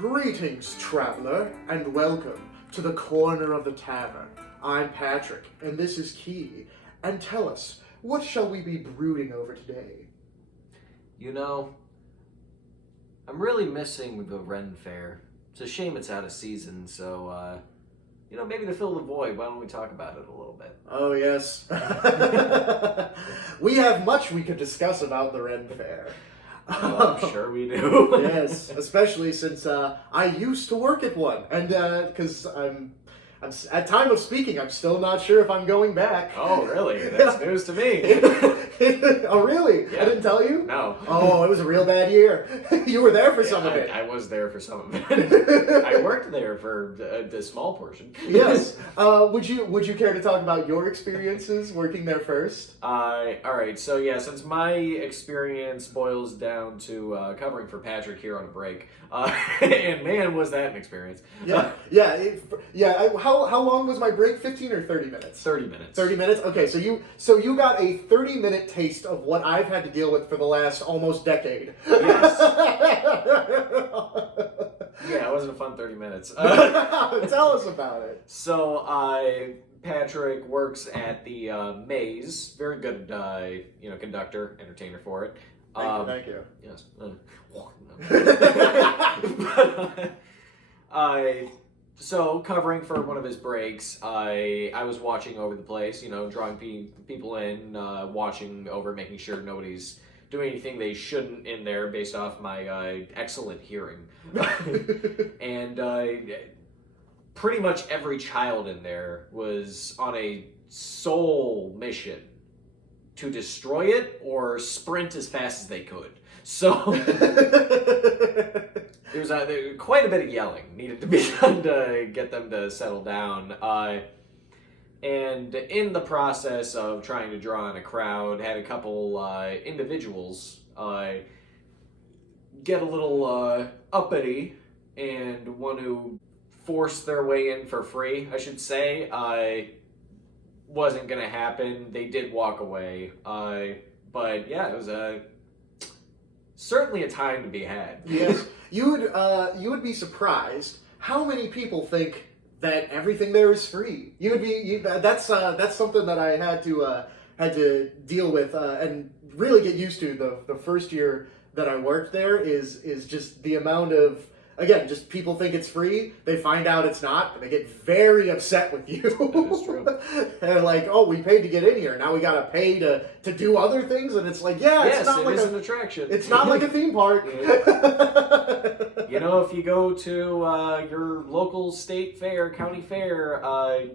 Greetings, traveler, and welcome to the corner of the tavern. I'm Patrick, and this is Key. And tell us, what shall we be brooding over today? You know, I'm really missing the Ren Fair. It's a shame it's out of season, so, maybe to fill the void, why don't we talk about it a little bit? Oh, yes. We have much we could discuss about the Ren Fair. I'm sure we do. Yes, especially since I used to work at one, and because I'm at time of speaking, I'm still not sure if I'm going back. Oh, really? That's news to me. Oh, really? Yeah. I didn't tell you? No. Oh, it was a real bad year. You were there for some of it. I was there for some of it. I worked there for a small portion. Yes. Would you care to talk about your experiences working there first? All right. So yeah, since my experience boils down to covering for Patrick here on a break, and man, was that an experience. Yeah. How long was my break? 15 or 30 minutes? 30 minutes. 30 minutes? Okay, so you got a 30-minute taste of what I've had to deal with for the last almost decade. Yes. Yeah, it wasn't a fun 30 minutes. Tell us about it. So, Patrick works at the Maze. Very good, conductor, entertainer for it. Thank you. Yes. So, covering for one of his breaks, I was watching over the place, drawing people in, watching over, making sure nobody's doing anything they shouldn't in there based off my excellent hearing. And pretty much every child in there was on a sole mission to destroy it or sprint as fast as they could. So there was quite a bit of yelling needed to be done to get them to settle down. And in the process of trying to draw in a crowd, had a couple individuals get a little uppity, and one who forced their way in for free, I should say, wasn't going to happen. They did walk away. But yeah, it was certainly a time to be had. Yes. You would be surprised how many people think that everything there is free. That's something that I had to deal with and really get used to. The first year that I worked there is just the amount of, again, just people think it's free, they find out it's not, and they get very upset with you. That is true. They're like, oh, we paid to get in here, now we gotta pay to do other things, and it's like, yeah, yes, it's not it like is an attraction. It's not like a theme park. If you go to your local state fair, county fair,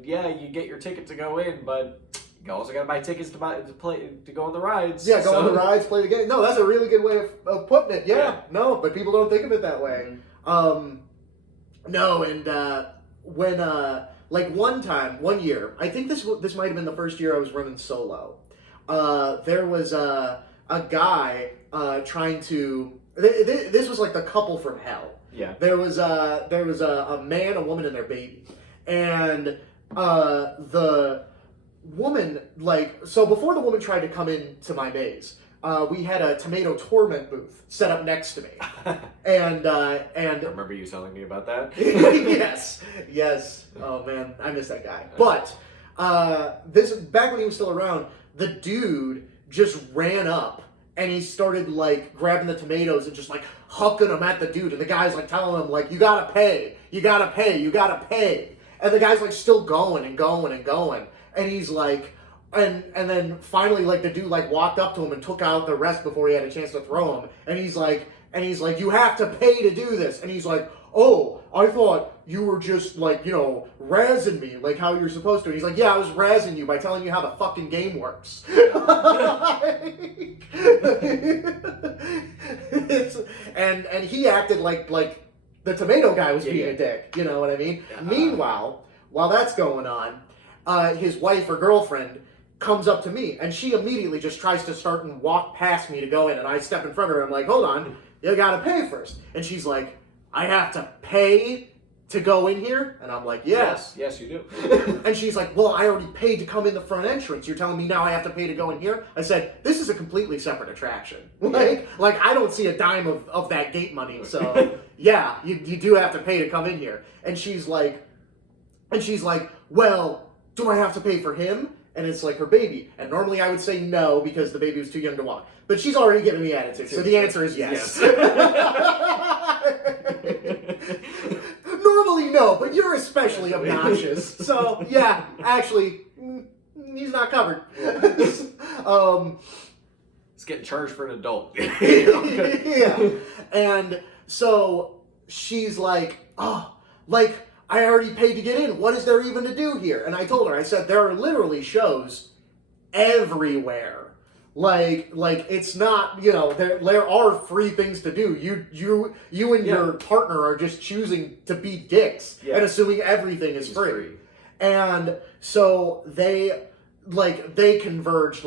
you get your ticket to go in, but you also got to buy tickets to go on the rides. Yeah, go on the rides, play the game. No, that's a really good way of putting it. Yeah, no, but people don't think of it that way. When one year, I think this might have been the first year I was running solo. There was a guy trying to. This was like the couple from hell. Yeah. There was a man, a woman, and their baby, and the woman, so before the woman tried to come into my maze, we had a tomato torment booth set up next to me, and I remember you telling me about that. yes. Oh man, I miss that guy. But this back when he was still around, the dude just ran up and he started grabbing the tomatoes and just hucking them at the dude, and the guy's telling him you gotta pay, you gotta pay, you gotta pay, and the guy's still going and going and going, and he's and then finally the dude walked up to him and took out the rest before he had a chance to throw him, and he's like you have to pay to do this, and he's like, oh, I thought you were just razzing me how you're supposed to. And he's like, yeah, I was razzing you by telling you how the fucking game works. And he acted like the tomato guy was being a dick. You know what I mean? Yeah. Meanwhile, while that's going on, his wife or girlfriend comes up to me, and she immediately just tries to start and walk past me to go in, and I step in front of her. I'm like, hold on, you gotta pay first. And she's like, I have to pay to go in here? And I'm like, yes. Yes, you do. And she's like, well, I already paid to come in the front entrance. You're telling me now I have to pay to go in here? I said, this is a completely separate attraction. Like I don't see a dime of that gate money. So yeah, you do have to pay to come in here. And she's like, well, do I have to pay for him? And it's like her baby. And normally I would say no because the baby was too young to walk. But she's already given me attitude. So the answer is yes. Normally no, but you're especially obnoxious. So yeah, actually, he's not covered. It's getting charged for an adult. Yeah. And so she's like, oh, like, I already paid to get in. What is there even to do here? And I told her, I said, there are literally shows everywhere. Like it's not, there are free things to do. You and your partner are just choosing to be dicks and assuming everything is free. And so they converged,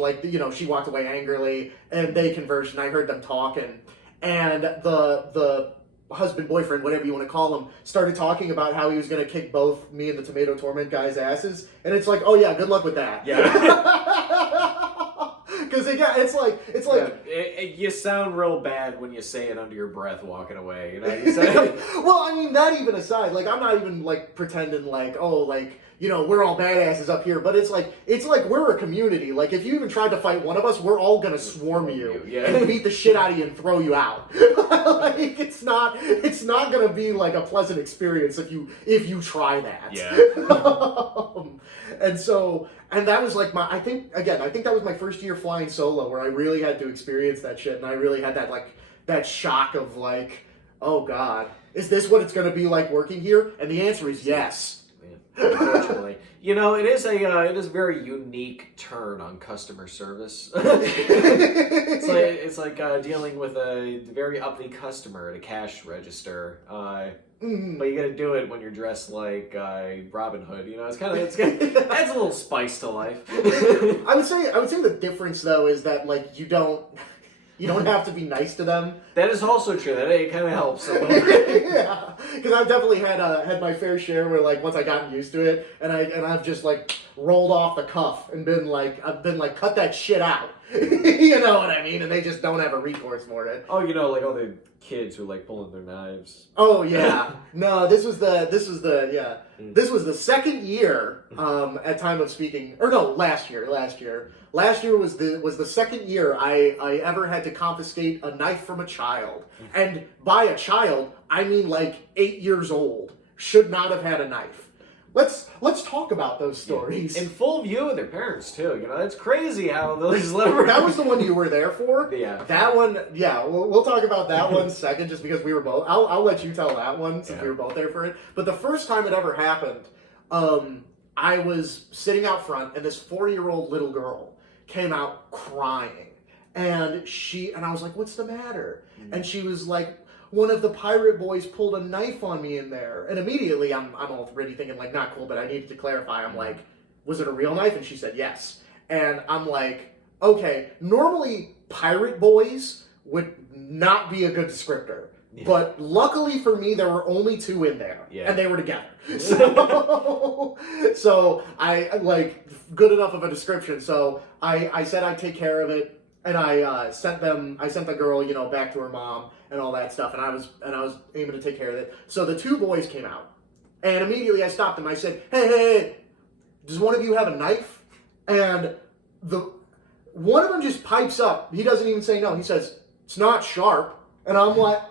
she walked away angrily and they converged and I heard them talking. And the husband, boyfriend, whatever you want to call him, started talking about how he was going to kick both me and the Tomato Torment guy's asses. And it's like, oh yeah, good luck with that. Yeah. Because it's like you sound real bad when you say it under your breath walking away. You say, well, I mean, that even aside, I'm not even pretending we're all badasses up here, but it's like we're a community. Like if you even tried to fight one of us, we're all gonna swarm you and beat the shit out of you and throw you out. It's not gonna be like a pleasant experience if you try that. Yeah. And that was like I think that was my first year flying solo where I really had to experience that shit, and I really had that shock of oh God, is this what it's gonna be like working here? And the answer is yes. Unfortunately, it is a very unique turn on customer service. it's like dealing with a very uppity customer at a cash register. But you got to do it when you're dressed like Robin Hood. It adds a little spice to life. I would say the difference though is that you don't have to be nice to them. That is also true. That it kind of helps a little bit. Yeah, because I've definitely had my fair share where once I gotten used to it, and I've just rolled off the cuff and been cut that shit out. You know what I mean? And they just don't have a recourse for it. Oh, like all the kids who pulling their knives. Oh yeah. No, this was the second year at time of speaking, or no, last year was the second year I ever had to confiscate a knife from a child. And by a child, I mean 8 years old. Should not have had a knife. Let's talk about those stories. In full view of their parents too. It's crazy how those little. That was the one you were there for. Yeah. That one. Yeah. We'll talk about that one second, just because we were both. I'll let you tell that one since we were both there for it. But the first time it ever happened, I was sitting out front, and this 4-year-old little girl came out crying, and I was like, "What's the matter?" And she was like, one of the pirate boys pulled a knife on me in there. And immediately I'm already thinking not cool, but I needed to clarify. I'm like, was it a real knife? And she said yes. And I'm like, okay, normally pirate boys would not be a good descriptor. Yeah. But luckily for me, there were only 2 in there, and they were together. So I good enough of a description. So I said I'd take care of it. And I sent the girl, back to her mom and all that stuff. And I was aiming to take care of it. So the 2 boys came out, and immediately I stopped them. I said, "Hey, does one of you have a knife?" And one of them just pipes up. He doesn't even say no. He says, "It's not sharp." And I'm like,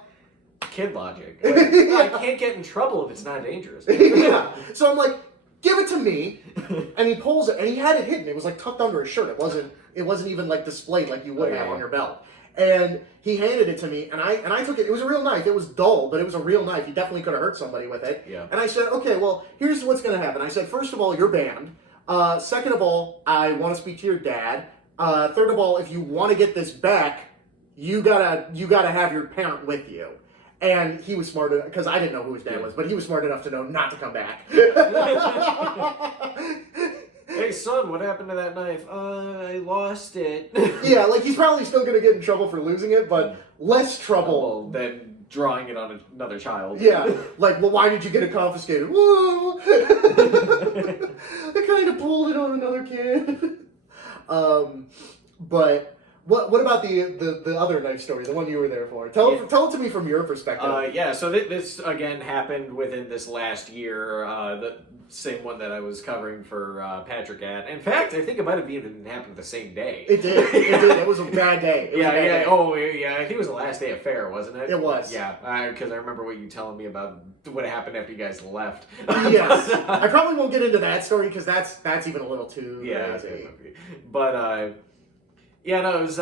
kid logic. I can't get in trouble if it's not dangerous. Yeah. So I'm like, "Give it to me." And he pulls it, and he had it hidden. It was tucked under his shirt. It wasn't even displayed like you would have on your belt. And he handed it to me, and I took it. It was a real knife. It was dull, but it was a real knife. He definitely could have hurt somebody with it. Yeah. And I said, okay, well, here's what's going to happen. I said, first of all, you're banned. Second of all, I want to speak to your dad. Third of all, if you want to get this back, you gotta have your parent with you. And he was smart enough, because I didn't know who his dad was, but he was smart enough to know not to come back. Hey son, what happened to that knife? I lost it. Yeah, like he's probably still gonna get in trouble for losing it, but less trouble than drawing it on another child. Yeah, like, well, why did you get it confiscated? Whoa! I kind of pulled it on another kid. But what about the other knife story, the one you were there for? Tell it to me from your perspective. Yeah, so this again happened within this last year. The same one that I was covering for Patrick at. In fact, I think it might have even happened the same day. It did. It did. It was a bad day. Yeah. Oh, yeah. I think it was the last day of Faire, wasn't it? It was. Yeah, because I remember what you telling me about what happened after you guys left. Yes. I probably won't get into that story because that's even a little too crazy. But yeah, no, it was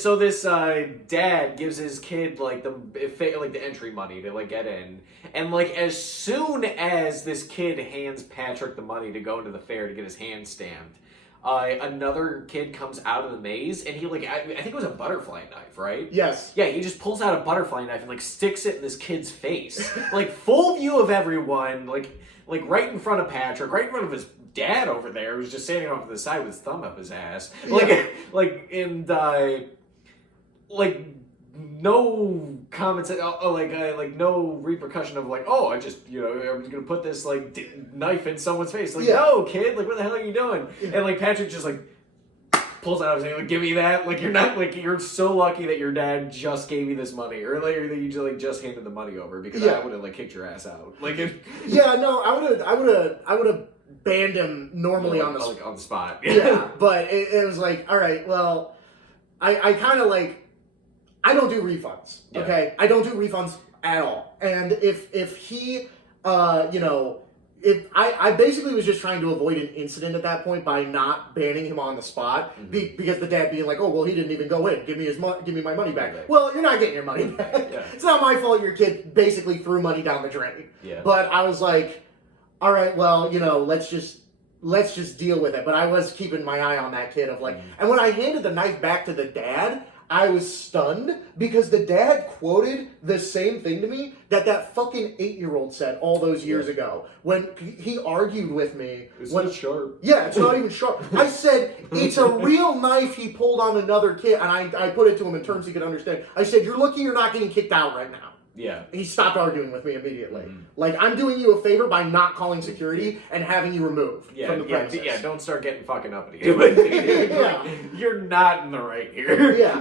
so this dad gives his kid like the entry money to like get in, and like as soon as this kid hands Patrick the money to go into the fair to get his hand stamped, another kid comes out of the maze, and he like I think it was a butterfly knife, right? Yes. Yeah, he just pulls out a butterfly knife and like sticks it in this kid's face, like full view of everyone, like right in front of Patrick, right in front of his dad over there, who's just standing off to the side with his thumb up his ass, like no comments, like no repercussion of like, oh, I just I'm just gonna put this like knife in someone's face, like no kid, like what the hell are you doing? And like Patrick just like pulls out his hand, like give me that, like you're so lucky that your dad just gave you this money, or like that you just handed the money over, because I would have like kicked your ass out, like if I would have banned him normally on the spot. Yeah, but it was like, all right, well, I kind of like, I don't do refunds. Yeah. Okay, I don't do refunds at all. And if he, if I basically was just trying to avoid an incident at that point by not banning him on the spot, because the dad being like, oh well, he didn't even go in. Give me my money back. Right. Well, you're not getting your money back. Yeah. It's not my fault. Your kid basically threw money down the drain. Yeah. But I was like, all right, well, let's just deal with it. But I was keeping my eye on that kid of like, and when I handed the knife back to the dad, I was stunned because the dad quoted the same thing to me that fucking 8-year-old said all those years ago when he argued with me. It's not sharp. Yeah, it's not even sharp. I said, it's a real knife he pulled on another kid, and I put it to him in terms he could understand. I said, you're lucky you're not getting kicked out right now. Yeah. He stopped arguing with me immediately. Like, I'm doing you a favor by not calling security and having you removed from the premises. Yeah, don't start getting fucking uppity. You're not in the right here. Yeah.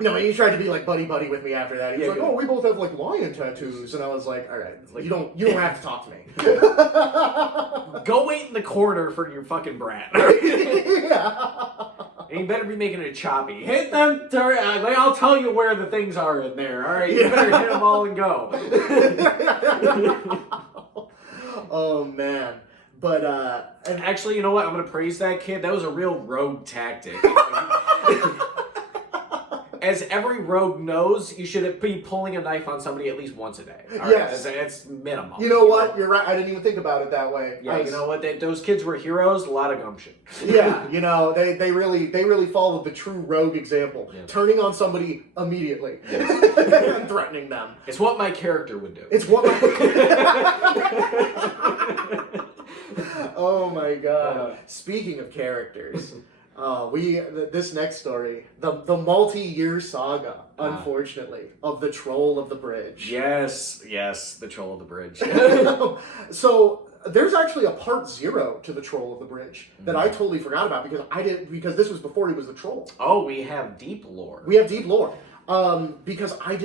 No, and he tried to be like buddy with me after that. He was like, "Oh, we both have like lion tattoos," and I was like, "All right, like, you don't have to talk to me. Go wait in the corner for your fucking brat." Yeah. And you better be making it choppy. Hit them. I'll tell you where the things are in there. All right, you better hit them all and go. Oh man, but and actually, you know what? I'm gonna praise that kid. That was a real rogue tactic. As every rogue knows, you should be pulling a knife on somebody at least once a day. All yes. Right? That's minimum. You know what? You're right. I didn't even think about it that way. Yeah, you know what? Those kids were heroes. A lot of gumption. Yeah, they really followed the true rogue example. Yeah. Turning on somebody immediately and threatening them. It's what my character would do. It's what Oh my god. Speaking of characters... this next story, the multi-year saga, unfortunately, of the Troll of the Bridge. Yes, the Troll of the Bridge. So there's actually a part 0 to the Troll of the Bridge that I totally forgot about because this was before he was the troll. Oh, we have deep lore. We have deep lore. Because I had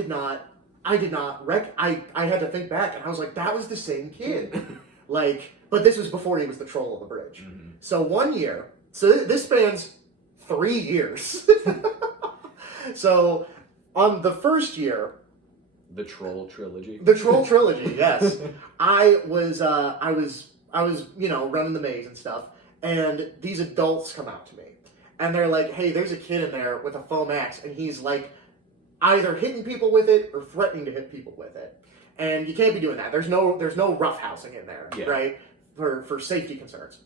to think back, and I was like, that was the same kid. But this was before he was the Troll of the Bridge. So 1 year. So this spans 3 years. So on the first year, the Troll trilogy. The Troll trilogy, yes. I was running the maze and stuff, and these adults come out to me, and they're like, "Hey, there's a kid in there with a foam axe, and he's like either hitting people with it or threatening to hit people with it, and you can't be doing that. There's no roughhousing in there, right? For safety concerns."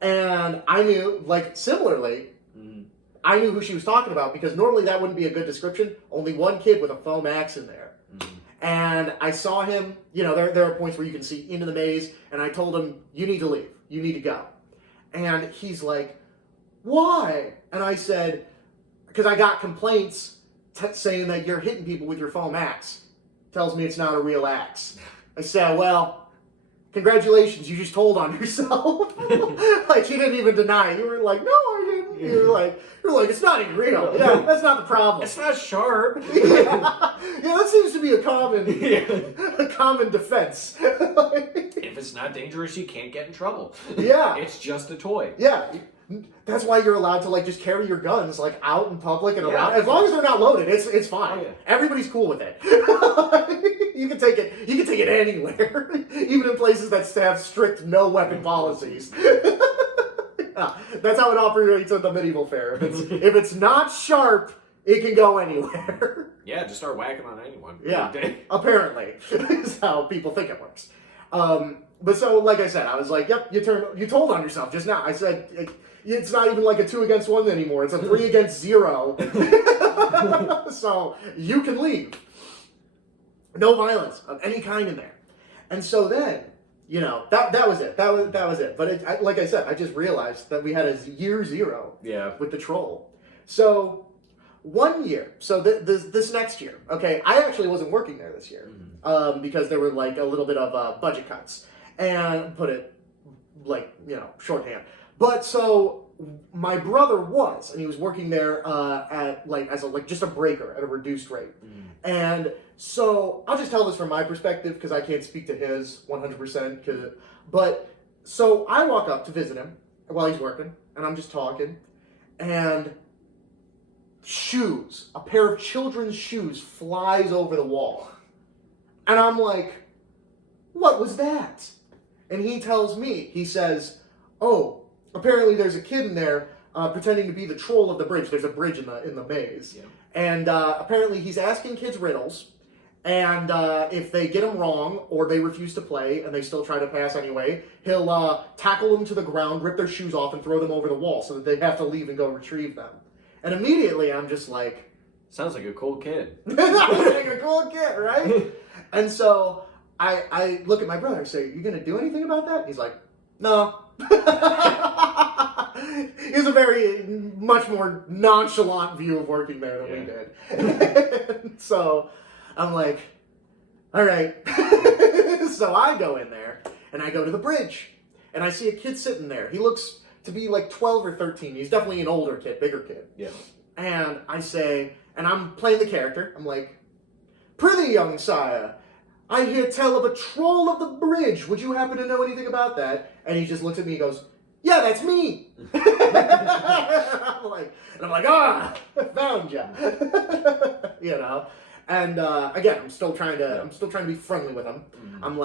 And I knew, similarly, I knew who she was talking about because normally that wouldn't be a good description. Only one kid with a foam axe in there. And I saw him, there are points where you can see into the maze, and I told him, you need to leave. You need to go. And he's like, why? And I said, because I got complaints saying that you're hitting people with your foam axe. Tells me it's not a real axe. I said, well, congratulations, you just told on yourself. Like, you didn't even deny it. You were like, no, I didn't. You're like, it's not even real. Yeah, that's not the problem. It's not sharp. Yeah, that seems to be a common defense. If it's not dangerous, you can't get in trouble. Yeah. It's just a toy. Yeah. That's why you're allowed to just carry your guns out in public and around. As long as they're not loaded, it's fine. Oh, yeah. Everybody's cool with it. You can take it. You can take it anywhere, even in places that have strict no weapon policies. Yeah, that's how it operates at the medieval fair. If it's not sharp, it can go anywhere. Yeah, just start whacking on anyone. Yeah, apparently, is how people think it works. But so, like I said, I was like, "Yep, you told on yourself just now." I said, "It's not even like a 2 against 1 anymore. It's a 3 against 0." So you can leave. No violence of any kind in there. And so then, that was it. That was it. But like I said, I just realized that we had a year 0 with the troll. So 1 year. So this next year, okay, I actually wasn't working there this year because there were a little bit of budget cuts. And put it shorthand. But so my brother was, and he was working there at as just a breaker at a reduced rate. And so I'll just tell this from my perspective because I can't speak to his 100%. But so I walk up to visit him while he's working, and I'm just talking, and a pair of children's shoes flies over the wall. And I'm like, what was that? And he tells me, he says, oh, apparently there's a kid in there pretending to be the troll of the bridge. There's a bridge in the maze. Yeah. And apparently he's asking kids riddles. And if they get them wrong or they refuse to play and they still try to pass anyway, he'll tackle them to the ground, rip their shoes off, and throw them over the wall so that they have to leave and go retrieve them. And immediately I'm just like... Sounds like a cool kid. Sounds like a cool kid, right? And so... I look at my brother and say, you going to do anything about that? He's like, no. He has a very much more nonchalant view of working there than we did. So I'm like, all right. So I go in there and I go to the bridge and I see a kid sitting there. He looks to be 12 or 13. He's definitely an older kid, bigger kid. Yeah. And I say, and I'm playing the character. I'm like, prithee, young sire, I hear tell of a troll of the bridge. Would you happen to know anything about that? And he just looks at me and goes, yeah, that's me. I'm like, found ya. And again, I'm still trying to be friendly with him. Mm-hmm. I'm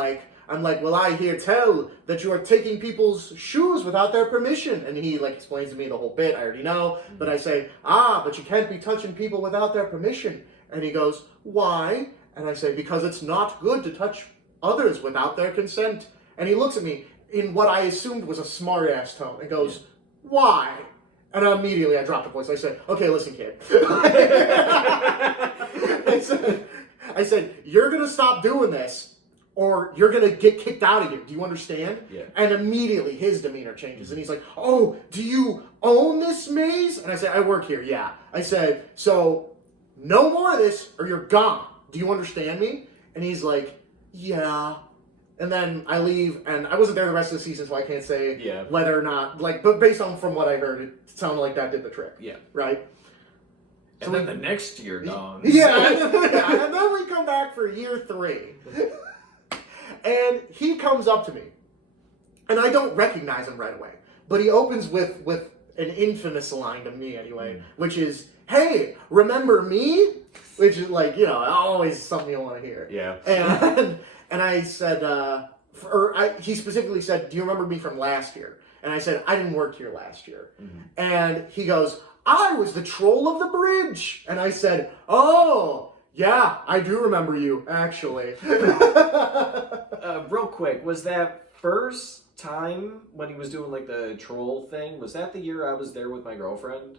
like, well, I hear tell that you are taking people's shoes without their permission. And he explains to me the whole bit. I already know, but I say, but you can't be touching people without their permission. And he goes, why? And I say, because it's not good to touch others without their consent. And he looks at me in what I assumed was a smart-ass tone and goes, why? And immediately I dropped the voice. I said, okay, listen, kid. I said, you're going to stop doing this or you're going to get kicked out of here. Do you understand? Yeah. And immediately his demeanor changes. And he's like, oh, do you own this maze? And I said, I work here, yeah. I said, so no more of this or you're gone. Do you understand me? And he's like, yeah. And then I leave, and I wasn't there the rest of the season, so I can't say whether or not, but based on from what I heard, it sounded like that did the trick. Yeah. Right? And so then the next year dawns. Yeah, and then we come back for year 3. And he comes up to me, and I don't recognize him right away. But he opens with an infamous line to me anyway, which is, hey, remember me? Which is always something you want to hear. Yeah. And I said, he specifically said, do you remember me from last year? And I said, I didn't work here last year. Mm-hmm. And he goes, I was the troll of the bridge. And I said, oh, yeah, I do remember you, actually. Real quick, was that first time when he was doing the troll thing, was that the year I was there with my girlfriend?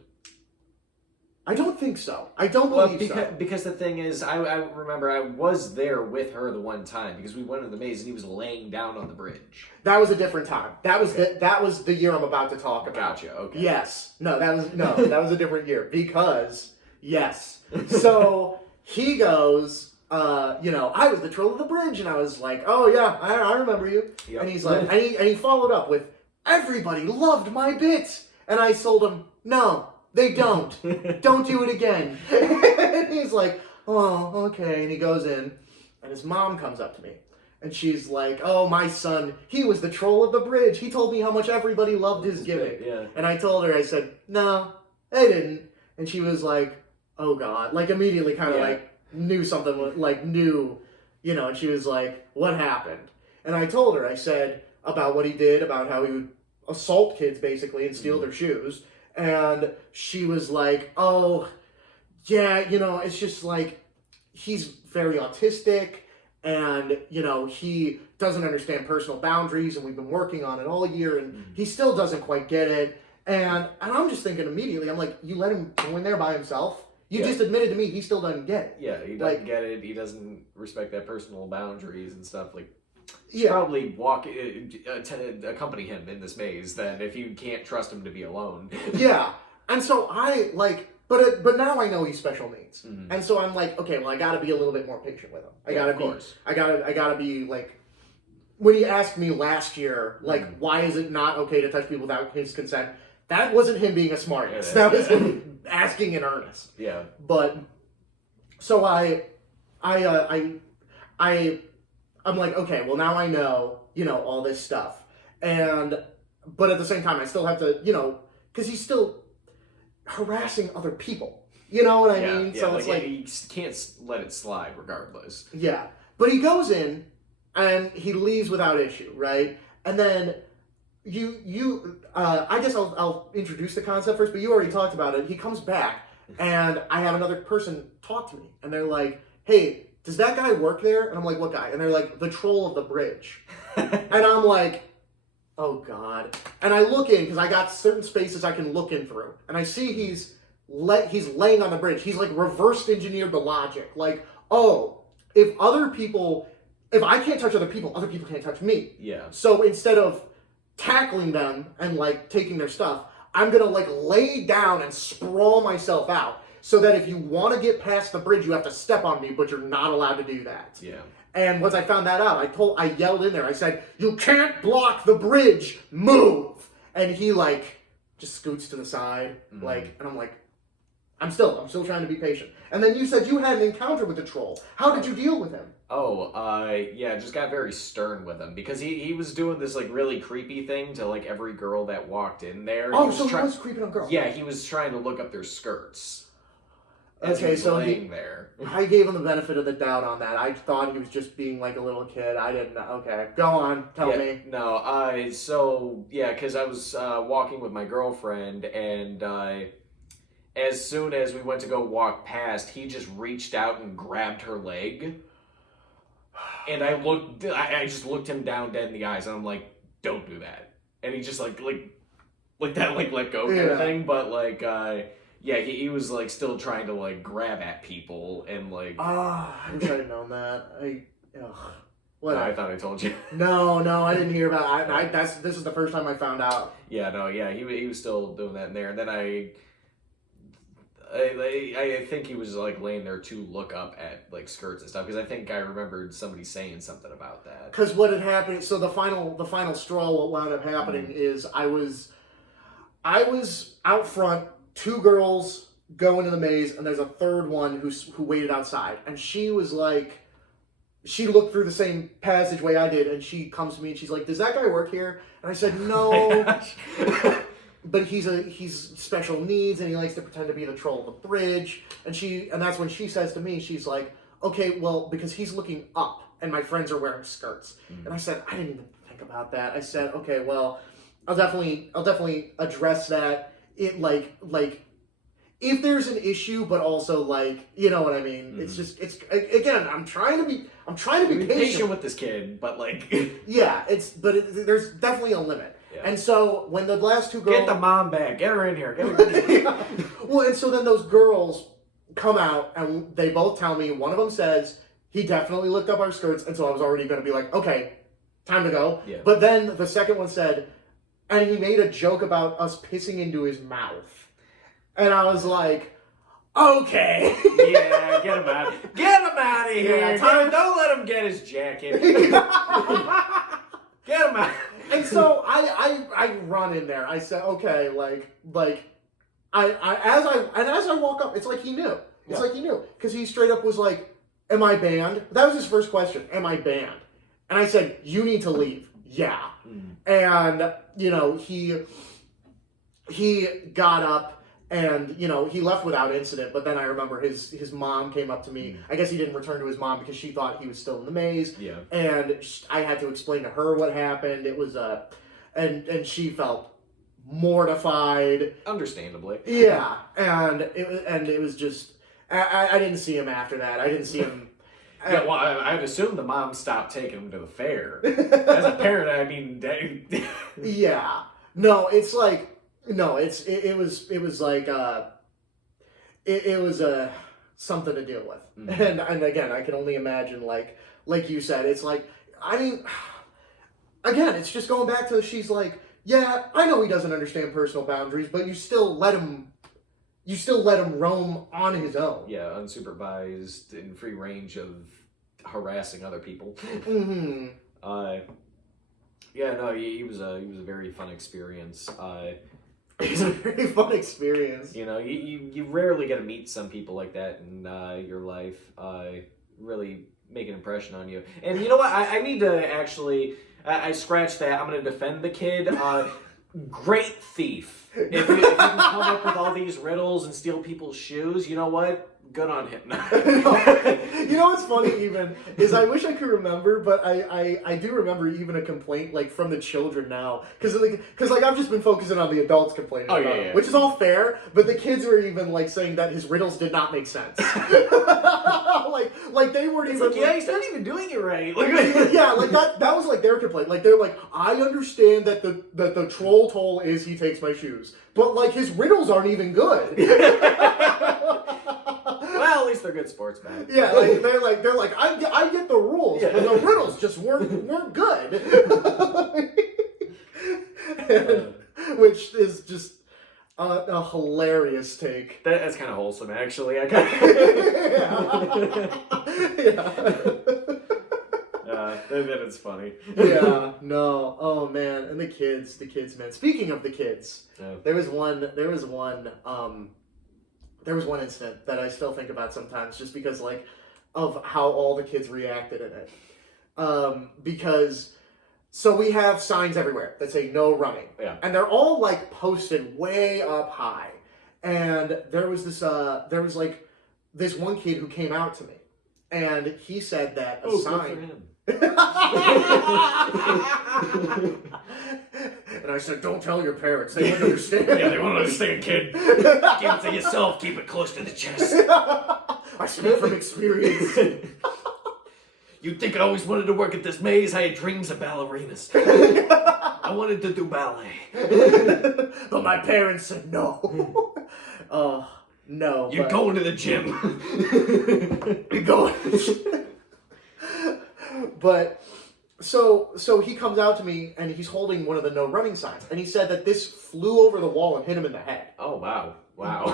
I don't think so. I don't Well, believe so. because the thing is, I remember I was there with her the one time because we went in the maze and he was laying down on the bridge. That was a different time. That was the year I'm about to talk about. Gotcha. Okay. Yes. No, that was a different year because yes. So he goes, I was the troll of the bridge, and I was like, oh yeah, I remember you. Yep. And he's like, and he followed up with, everybody loved my bit, and I told him, no, they don't. Don't do it again. And he's like, oh, okay. And he goes in, and his mom comes up to me. And she's like, oh, my son, he was the troll of the bridge. He told me how much everybody loved his gimmick. Yeah. And I told her, I said, no, they didn't. And she was like, oh, God. Like, immediately kind of like knew something, like knew, and she was like, what happened? And I told her, I said, about what he did, about how he would assault kids, basically, and steal their shoes. And she was like, oh, yeah, it's just like, he's very autistic, and, he doesn't understand personal boundaries, and we've been working on it all year, and he still doesn't quite get it. And I'm just thinking immediately, I'm like, you let him go in there by himself? You just admitted to me he still doesn't get it. Yeah, he doesn't get it. He doesn't respect that personal boundaries and stuff. Like, Yeah. probably accompany him in this maze then if you can't trust him to be alone. Yeah. And so I but now I know he's special needs. Mhm. And so I'm like, okay, well, I gotta be a little bit more patient with him. I gotta be like, when he asked me last year, like, why is it not okay to touch people without his consent? That wasn't him being a smartass. That was him asking in earnest. Yeah. But so I'm like, okay, well, now I know, all this stuff. But at the same time, I still have to, because he's still harassing other people. You know what I mean? Yeah, So it's like, he can't let it slide regardless. yeah. But he goes in and he leaves without issue, right? And then I guess I'll introduce the concept first, but you already talked about it. He comes back and I have another person talk to me, and they're like, hey, does that guy work there? And I'm like, what guy? And they're like, the troll of the bridge. And I'm like, oh, God. And I look in, because I got certain spaces I can look in through. And I see he's laying on the bridge. He's like reversed engineered the logic. Like, oh, if I can't touch other people can't touch me. Yeah. So instead of tackling them and like taking their stuff, I'm going to like lay down and sprawl myself out. So that if you want to get past the bridge, you have to step on me, but you're not allowed to do that. Yeah. And once I found that out, I yelled in there. I said, you can't block the bridge, move! And he like just scoots to the side, like, and I'm like, I'm still trying to be patient. And then you said you had an encounter with the troll. How did you deal with him? Just got very stern with him because he was doing this like really creepy thing to like every girl that walked in there. Oh, he was creeping on girls. Yeah, he was trying to look up their skirts. Okay, so there. I gave him the benefit of the doubt on that. I thought he was just being like a little kid. I didn't know. Okay, go on. Tell me. No, because I was walking with my girlfriend, and as soon as we went to go walk past, he just reached out and grabbed her leg. And I just looked him down dead in the eyes, and I'm like, don't do that. And he just like that, like let go kind of thing, but like, yeah, he was like still trying to like grab at people and like. I wish I'd known that. What? I thought I told you. No, I didn't hear about it. This is the first time I found out. Yeah, he was still doing that in there, and then I think he was like laying there to look up at like skirts and stuff because I think I remembered somebody saying something about that. Because what had happened? So the final straw. What wound up happening is I was out front. 2 girls go into the maze, and there's a third one who waited outside. And she was like, she looked through the same passageway I did, and she comes to me and she's like, does that guy work here? And I said, no. But he's special needs, and he likes to pretend to be the troll of the bridge. And that's when she says to me, she's like, okay, well, because he's looking up, and my friends are wearing skirts. And I said, I didn't even think about that. I said, okay, well, I'll definitely address that. It like if there's an issue, but also like, you know what I mean. It's again. I'm trying to be patient with this kid, but like yeah. There's definitely a limit. Yeah. And so when the last two girls... Get the mom back. Get her in here. Get her in here. Well, and so then those girls come out, and they both tell me, one of them says, he definitely licked up our skirts, and so I was already going to be like, okay, time to go. Yeah. But then the second one said, and he made a joke about us pissing into his mouth. And I was like, okay. Yeah, get him out. Get him out of here. Yeah, Don't let him get his jacket. Get him out. And so I run in there. I said, okay, as I walk up, it's like he knew. It's like he knew. Because he straight up was like, am I banned? That was his first question. Am I banned? And I said, you need to leave. Yeah. And, you know, he got up and, you know, he left without incident. But then I remember his mom came up to me. I guess he didn't return to his mom because she thought he was still in the maze. Yeah. And I had to explain to her what happened. It was, and she felt mortified. Understandably. Yeah. And it was just, I didn't see him after that. I didn't see him. Yeah, well, I'd assume the mom stopped taking him to the fair. As a parent, I mean, yeah, no, it's like, no, it was like, it was something to deal with, and again, I can only imagine, like you said, it's like, I mean, again, it's just going back to, she's like, yeah, I know he doesn't understand personal boundaries, but you still let him roam on his own. Yeah, unsupervised, in free range of harassing other people. Mm-hmm. Yeah, no, he was a very fun experience. It was a very fun experience. You know, you rarely get to meet some people like that in your life. Really make an impression on you. And you know what? I need to actually. I scratched that. I'm going to defend the kid. Great thief. If you can come up with all these riddles and steal people's shoes, you know what? Good on him. You know what's funny even is I wish I could remember, but I do remember even a complaint like from the children now because I've just been focusing on the adults complaining about it, which is all fair, but the kids were even like saying that his riddles did not make sense. like they weren't even. Like, yeah, he's not even doing it right. Yeah, like that was like their complaint. Like they're like, I understand that the troll toll is he takes my shoes, but like his riddles aren't even good. Well, at least they're good sportsmen. Yeah, like they're like I get the rules, but the riddles just weren't good. Which is just a hilarious take. That's kind of wholesome, actually. I that it's funny. Yeah, no, oh man, and the kids, man. Speaking of the kids, there was one incident that I still think about sometimes, just because like of how all the kids reacted in it. Because so we have signs everywhere that say no running, and they're all like posted way up high. And there was this one kid who came out to me, and he said that a sign. And I said, don't tell your parents. They won't understand. Yeah, they won't understand, kid. Keep it to yourself. Keep it close to the chest. I speak from experience. You think I always wanted to work at this maze? I had dreams of ballerinas. I wanted to do ballet. But my parents said no. Oh, no. You're going to the gym. You're going to the gym. But so he comes out to me and he's holding one of the no running signs, and he said that this flew over the wall and hit him in the head. Oh wow.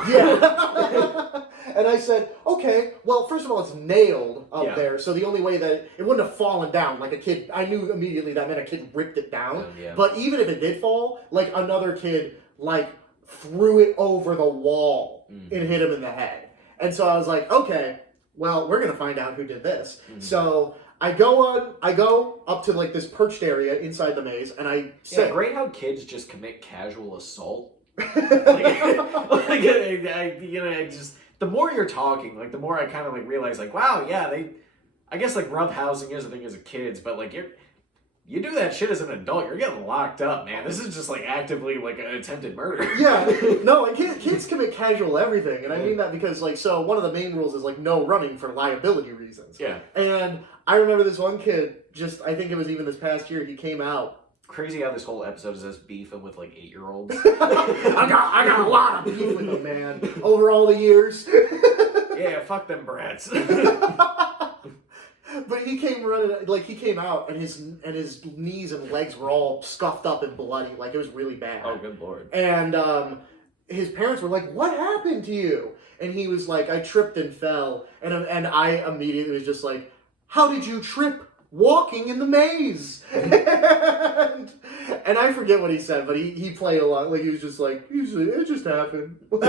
Yeah. And I said, okay, well, first of all, it's nailed up there, so the only way that it wouldn't have fallen down like a kid. I knew immediately that meant a kid ripped it down. But even if it did fall, like another kid like threw it over the wall and hit him in the head. And so I was like, okay, well, we're gonna find out who did this. So I go up to like this perched area inside the maze, and I say, yeah, great how kids just commit casual assault. The more you're talking, like the more I kind of like realize, like, wow, yeah, I guess like roughhousing is a thing as a kids, but like you do that shit as an adult, you're getting locked up, man. This is just like actively like an attempted murder. Yeah, no, and kids commit casual everything, and I mean that because like, so one of the main rules is like no running for liability reasons. Yeah. And I remember this one kid, I think it was even this past year, he came out crazy how this whole episode is us beefing with like 8-year-olds. I got a lot of beef with him, man. Over all the years. Yeah, fuck them brats. But he came running, like he came out, and his knees and legs were all scuffed up and bloody, like it was really bad. Oh, good lord! And his parents were like, "What happened to you?" And he was like, "I tripped and fell." And I immediately was just like, "How did you trip walking in the maze?" and I forget what he said, but he played along, like he was just like, "It just happened." Well,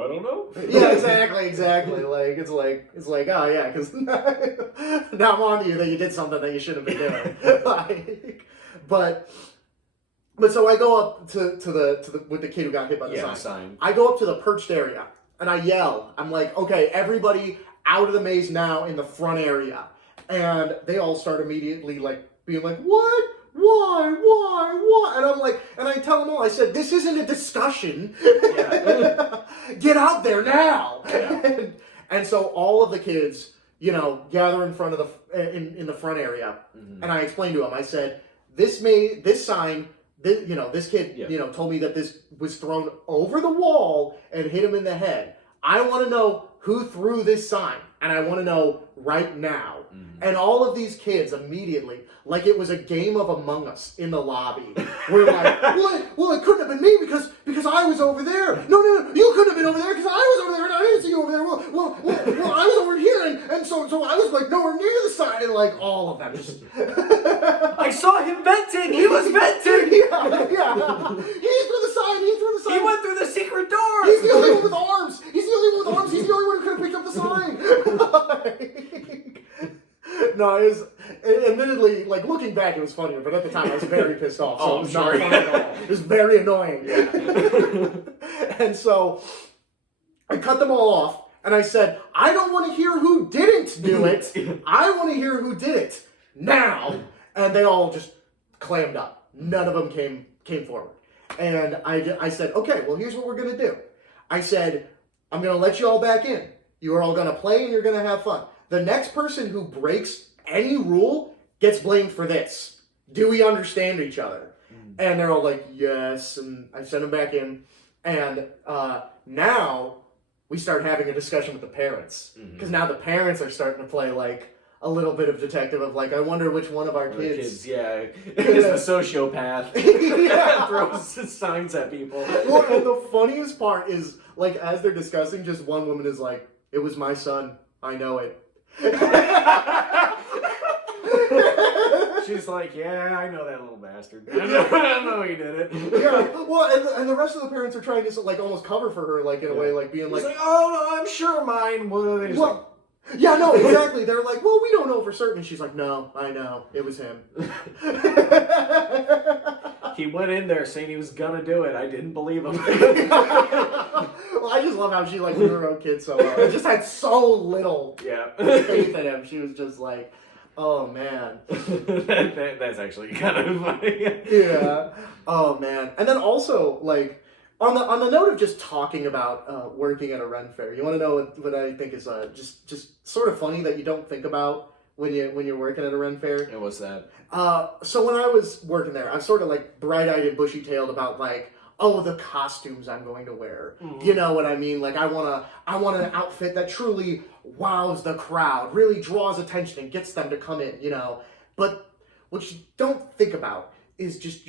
I don't know. Yeah, exactly. Like it's like oh yeah, because now I'm on to you that you did something that you shouldn't have been doing. But so I go up to the with the kid who got hit by the sign. I go up to the perched area and I yell. I'm like, okay, everybody out of the maze now in the front area, and they all start immediately like being like, what? Why? And I'm like, and I tell them all, I said, this isn't a discussion. Yeah. Get out there now. Yeah. And so all of the kids, gather in front of in the front area. Mm-hmm. And I explained to them, I said, this sign, this kid, told me that this was thrown over the wall and hit him in the head. I want to know who threw this sign, and I want to know right now. Mm-hmm. And all of these kids immediately, like it was a game of Among Us in the lobby, were like, well, it couldn't have been me because I was over there. No, you couldn't have been over there because I was over there and I didn't see you over there. Well, I was over here and so I was like nowhere near the sign, and like all of them just. I saw him venting. He was venting. Yeah. He threw the sign. He went through the secret door. He's the only one with arms. He's the only one who could have picked up the sign. No, it was, admittedly, like, looking back, it was funnier, but at the time, I was very pissed off, so it was not funny at all. It was very annoying. Yeah. And so, I cut them all off, and I said, I don't want to hear who didn't do it. I want to hear who did it now. And they all just clammed up. None of them came forward. And I said, okay, well, here's what we're going to do. I said, I'm going to let you all back in. You are all going to play, and you're going to have fun. The next person who breaks any rule gets blamed for this. Do we understand each other? Mm. And they're all like, yes. And I sent them back in. And now we start having a discussion with the parents. Because now the parents are starting to play like a little bit of detective of like, I wonder which one of our kids. Yeah, is the sociopath. Yeah. Throws signs at people. Well, and the funniest part is like as they're discussing, just one woman is like, it was my son. I know it. She's like, yeah, I know that little bastard. I know he did it. Yeah, well, and the rest of the parents are trying to like almost cover for her, like in a way, like being like, oh no, I'm sure mine would. Yeah, no, exactly. They're like, well, we don't know for certain. And she's like, no, I know, it was him. He went in there saying he was gonna do it. I didn't believe him. Well, I just love how she like knew her own kid so well. Just had so little faith in him. She was just like, oh man. That's actually kind of funny. Yeah. Oh man. And then also like on the note of just talking about working at a Ren Fair, you want to know what I think is just sort of funny that you don't think about when you're working at a Ren Fair? And what's that? So when I was working there, I was sort of like bright-eyed and bushy-tailed about like, oh, the costumes I'm going to wear. Mm-hmm. You know what I mean? Like I want an outfit that truly wows the crowd, really draws attention and gets them to come in, But what you don't think about is just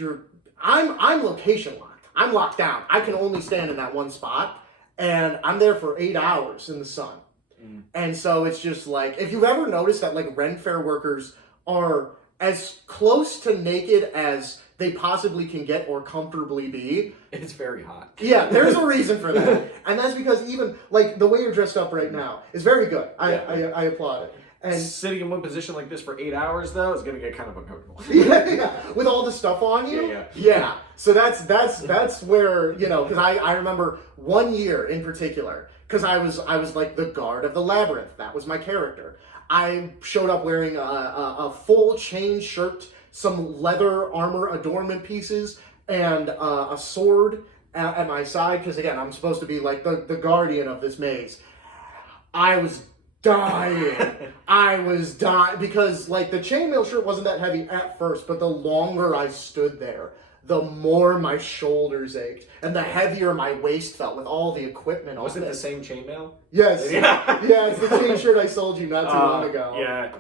I'm location locked. I'm locked down. I can only stand in that one spot, and I'm there for 8 hours in the sun. Mm. And so it's just like, if you've ever noticed that like Ren Fair workers are as close to naked as they possibly can get or comfortably be. It's very hot. Yeah, there's a reason for that. And that's because even like the way you're dressed up right now is very good. I applaud it. And sitting in one position like this for 8 hours, though, is going to get kind of uncomfortable. Yeah, with all the stuff on you. Yeah. So that's where because I remember 1 year in particular because I was like the guard of the labyrinth. That was my character. I showed up wearing a full chain shirt, some leather armor adornment pieces, and a sword at my side because again I'm supposed to be like the guardian of this maze. I was dying. I was dying because like the chainmail shirt wasn't that heavy at first, but the longer I stood there, the more my shoulders ached and the heavier my waist felt with all the equipment on it. Was it the same chainmail? Yes. Yeah. Yeah, it's the chain shirt I sold you not too long ago. Yeah,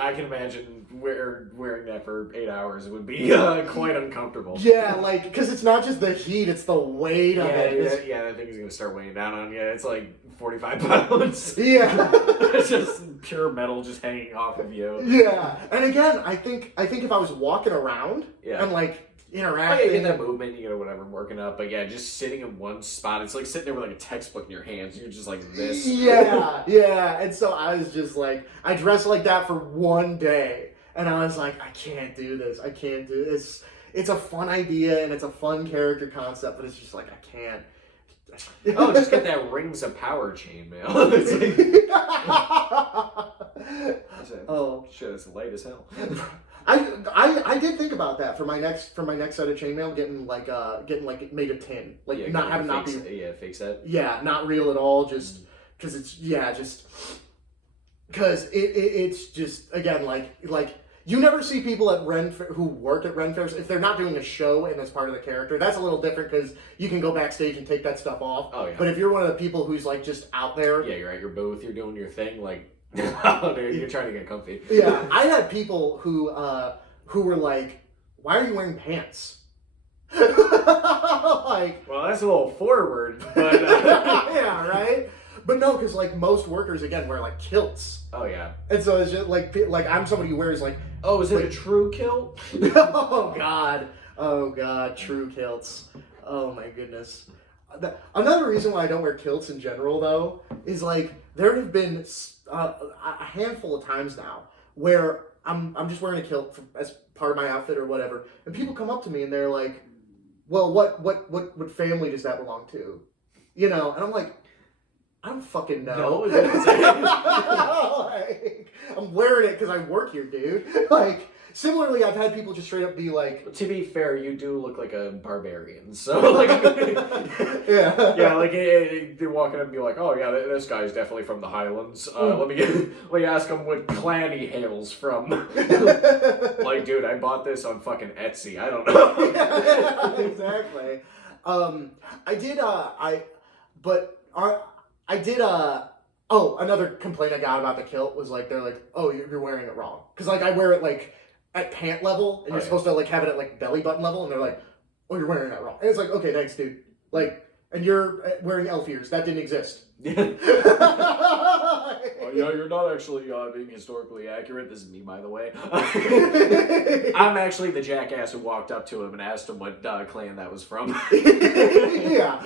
I can imagine wearing that for 8 hours would be quite uncomfortable. Yeah, like, because it's not just the heat, it's the weight of it. Yeah, that thing's going to start weighing down on you. It's like 45 pounds. Yeah. It's just pure metal just hanging off of you. Yeah. And again, I think if I was walking around and like interacting. You get that movement, you get whatever working up, but yeah, just sitting in one spot, it's like sitting there with like a textbook in your hands. You're just like this. Yeah, yeah. And so I was just like, I dressed like that for one day, and I was like, I can't do this. I can't do this. It's a fun idea and it's a fun character concept, but it's just like I can't. Oh, just get that Rings of Power chainmail. Oh shit, it's light as hell. I did think about that for my next set of chainmail, getting like made of tin, like not having not be fake set. Yeah, not real at all, just because it's just again like you never see people at who work at Ren fairs if they're not doing a show and as part of the character. That's a little different because you can go backstage and take that stuff off. Oh yeah. But if you're one of the people who's like just out there, yeah, you're at your booth, you're doing your thing, like. Oh, dude, you're trying to get comfy. Yeah, I had people who were like, "Why are you wearing pants?" Like, well, that's a little forward, but yeah, right. But no, because like most workers again wear like kilts. Oh yeah, and so it's just like I'm somebody who wears like, oh, is it a true kilt? Oh god, true kilts. Oh my goodness. Another reason why I don't wear kilts in general though is like there have been a handful of times now where I'm just wearing a kilt as part of my outfit or whatever, and people come up to me and they're like, "Well, what family does that belong to?" You know, and I'm like, I don't fucking know. No, like, I'm wearing it because I work here, dude. Like, similarly, I've had people just straight up be like... To be fair, you do look like a barbarian, so, like... yeah. Yeah, like, they walk in and be like, oh, yeah, this guy's definitely from the Highlands. Let me ask him what clan he hails from. Like, dude, I bought this on fucking Etsy. I don't know. Yeah, exactly. Another complaint I got about the kilt was like, they're like, oh, you're wearing it wrong. Because, like, I wear it, like, at pant level, and you're supposed to, like, have it at, like, belly button level, and they're like, oh, you're wearing that wrong. And it's like, okay, thanks, dude. Like, and you're wearing elf ears. That didn't exist. Oh, yeah, you're not actually being historically accurate. This is me, by the way. I'm actually the jackass who walked up to him and asked him what clan that was from. Yeah.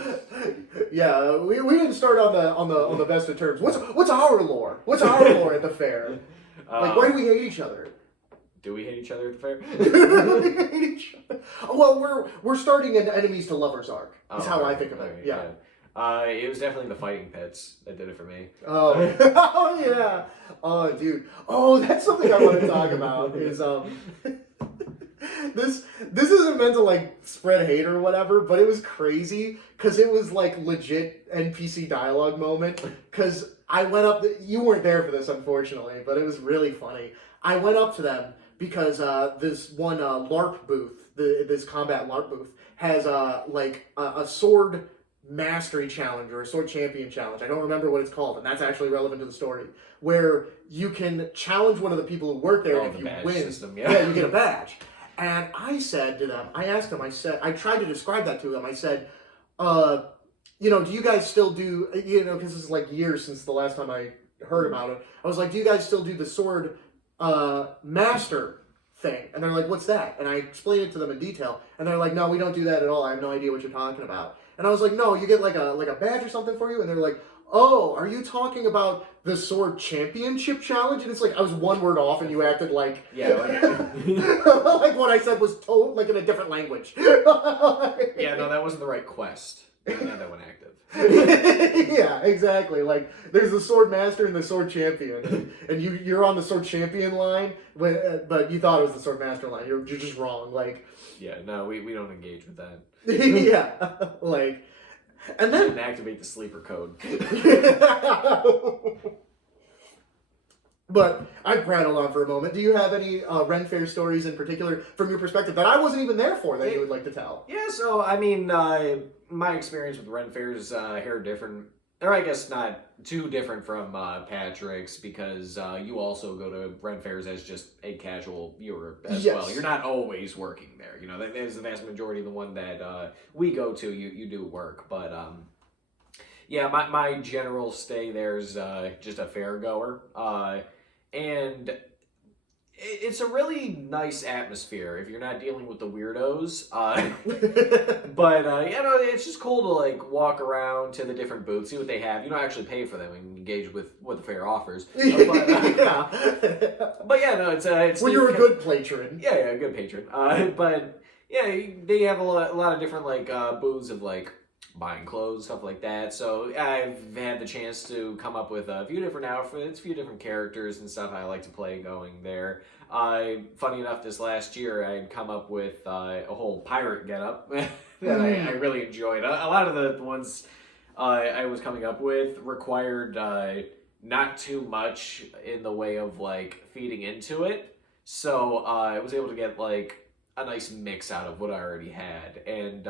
We didn't start on the best of terms. What's our lore? What's our lore at the fair? Like, why do we hate each other? Do we hate each other at the fair? We hate each other. Well, we're starting an enemies to lovers arc. Is how I think of it. Yeah. It was definitely the fighting pets that did it for me. Oh, oh yeah. Oh, dude. Oh, that's something I want to talk about. Is this isn't meant to like spread hate or whatever, but it was crazy because it was like legit NPC dialogue moment. Because I went up. You weren't there for this, unfortunately, but it was really funny. I went up to them because this one LARP booth, this combat LARP booth, has a sword mastery challenge or a sword champion challenge. I don't remember what it's called, and that's actually relevant to the story, where you can challenge one of the people who work there, and if you win, system, you get a badge. And I said to them, I tried to describe that to them. I said, do you guys still do, because this is like years since the last time I heard about it. I was like, do you guys still do the sword master thing? And they're like, what's that? And I explained it to them in detail, and they're like, no, we don't do that at all. I have no idea what you're talking about. And I was like, no, you get like a badge or something for you? And they're like, oh, are you talking about the sword championship challenge? And it's like, I was one word off and you acted like... Yeah. Like what I said was told like in a different language. Yeah, no, that wasn't the right quest. We didn't have that one active. Yeah, exactly. Like, there's the sword master and the sword champion. And you're on the sword champion line, but you thought it was the sword master line. You're just wrong. Like... Yeah, no, we don't engage with that. Yeah, like, and then didn't activate the sleeper code. But I've prattled on for a moment. Do you have any Ren Fair stories in particular from your perspective that I wasn't even there for that you would like to tell? Yeah, so I mean, my experience with Ren Fairs here are different, or I guess not too different from Patrick's, because you also go to Ren Fairs as just a casual viewer as well. You're not always working there. You know, that is the vast majority of the one that we go to. You do work, but yeah, my general stay there's just a fair goer, and it's a really nice atmosphere if you're not dealing with the weirdos. But you know, it's just cool to like walk around to the different booths, see what they have. You don't actually pay for them and engage with what the fair offers. But yeah, no, it's when you're a good patron. Yeah, a good patron. But yeah, they have a lot of different like booths of like buying clothes, stuff like that. So I've had the chance to come up with a few different outfits, a few different characters and stuff I like to play going there. Funny enough, this last year I'd come up with a whole pirate getup that I really enjoyed. A lot of the ones I was coming up with required not too much in the way of like feeding into it. So I was able to get like a nice mix out of what I already had. And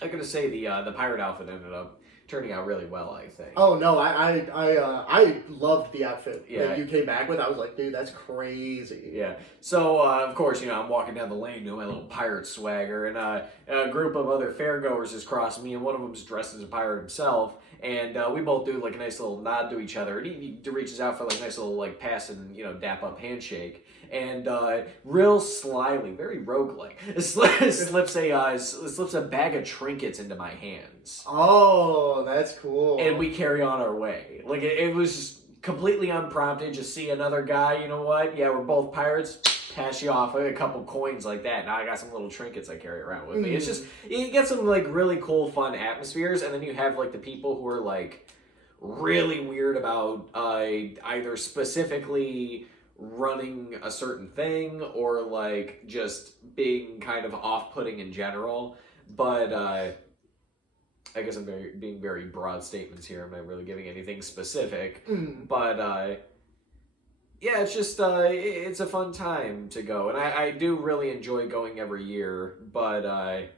I'm gonna say the pirate outfit ended up turning out really well, I think. Oh no, I loved the outfit that you came back with. I was like, dude, that's crazy. Yeah. So of course, you know, I'm walking down the lane doing my little pirate swagger, and a group of other fairgoers has crossed me, and one of them's dressed as a pirate himself. And we both do like a nice little nod to each other, and he reaches out for like a nice little like pass and, you know, dap up handshake. And real slyly, very roguelike, slips a bag of trinkets into my hands. Oh, that's cool. And we carry on our way. Like it was completely unprompted. Just see another guy. You know what? Yeah, we're both pirates. Pass you off a couple coins like that. Now I got some little trinkets I carry around with me. It's just, you get some like really cool, fun atmospheres, and then you have like the people who are like really weird about either specifically running a certain thing or like just being kind of off-putting in general. But I guess I'm being very broad statements here. I'm not really giving anything specific. But yeah, it's just it's a fun time to go, and I do really enjoy going every year. But I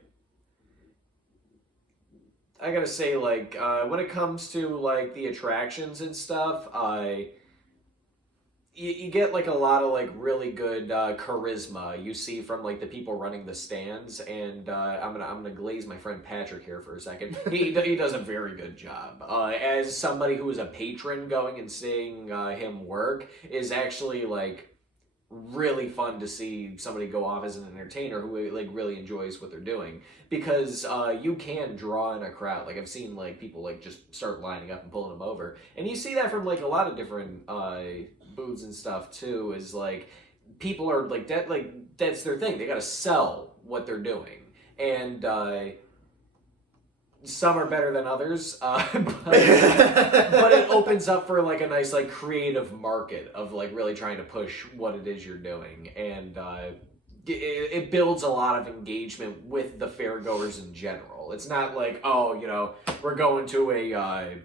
gotta say, like when it comes to like the attractions and stuff, you get like a lot of like really good charisma you see from like the people running the stands, and I'm gonna glaze my friend Patrick here for a second. He does a very good job. As somebody who is a patron, going and seeing him work is actually like really fun to see somebody go off as an entertainer who like really enjoys what they're doing, because you can draw in a crowd. Like I've seen like people like just start lining up and pulling them over, and you see that from like a lot of different booths and stuff too. Is like people are like that, like that's their thing. They got to sell what they're doing, and some are better than others, but it opens up for like a nice like creative market of like really trying to push what it is you're doing, and it builds a lot of engagement with the fairgoers in general. It's not like, oh, you know, we're going to a